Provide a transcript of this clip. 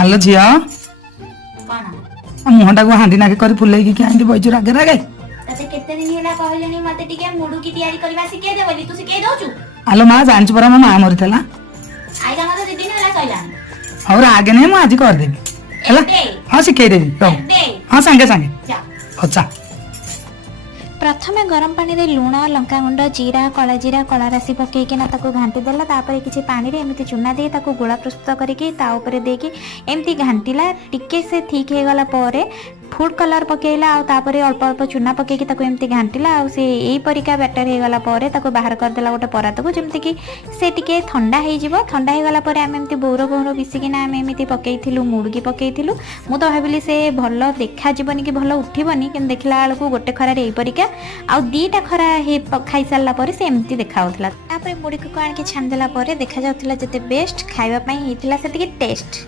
Hello झिया कौन मुहटा को हांडी नाके कर फुलेकी क्या बइजु रागे रागे तते केते दिन होला कहलेनी मते टिके मुडुकी तयारी करबा सिखे दे बोली तू सिखे दउछु हेलो माँ जानछु परा मो माँ मरिथला आइला मते दी दिन होला कहला और आगे नहीं मैं आज कर देबी हैला हां सिखे देबी रहो हां संगे संगे जा अच्छा प्रथमे गरम पानी रे लुण लंका गुंड जीरा कला राशि पकईकिना घाटी देला तापर किसी पानी रे एमती चूना दे ताको गोला प्रस्तुत करके ता ऊपर देकी एमती घाटीला टिके से ठीक हो गला परे फूड कलर पकेला आ तापर अल्प अल्प चूना पकेकी ताको एमती घाटीला आ से एई परिका बैटर हो गला परे ताको बाहर कर देला गोटे परात को जेमती कि से टिके ठंडा हो जिवो ठंडा हो गला परे आम एमती बोर बोर बिसिकिना आम एमती पकईथिलु मुडुकी पकईथिलु मु तो भाबिली से भल देखा जीवनी कि भल उठिबनी कि देखला बेलू गोटे खरार एई परिका आउ दीटा खरा हे खाई सारा पर से एमती देखा मुड़ी को आनिक छाणीदेला देखा जाउथिला जते बेस्ट खाइबा पई हेतिला सेतिके टेस्ट।